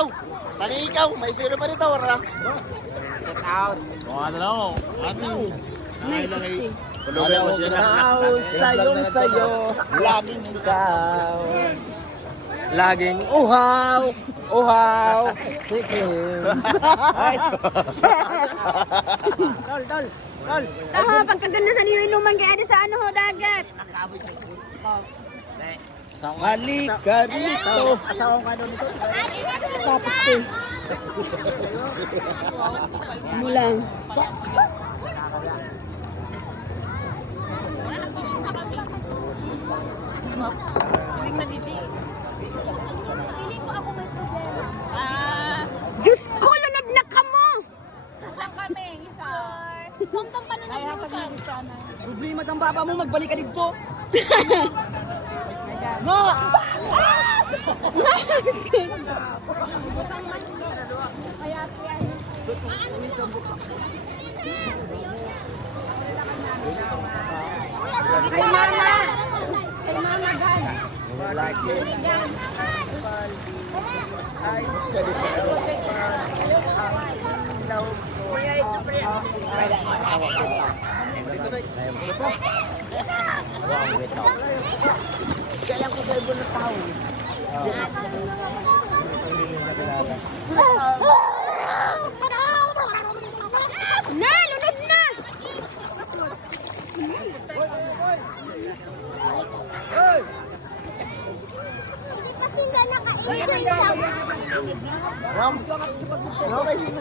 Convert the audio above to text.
ikaw. Tani ikaw, may zero pa dito, wala. Set out. Ano na ako? Ano? Ay lang ay. Sa'yo, laging ikaw. Laging uhaw, sikim. Tol. Pagkaganda sa niyo inuman kaya sa ano ho, dagat. Halika rito. Tapos to. Mulang. Diyos ko, lunod na ka mo! Lang kami, isa. Tungtong pa na nagbusan. Problema sa baba mo, magbalik ka dito. No! Kay mama! Kay mama, gan! Like it. Kailan ko sa ibon na tao. Na! Lunod na! Ram. Okay, sige.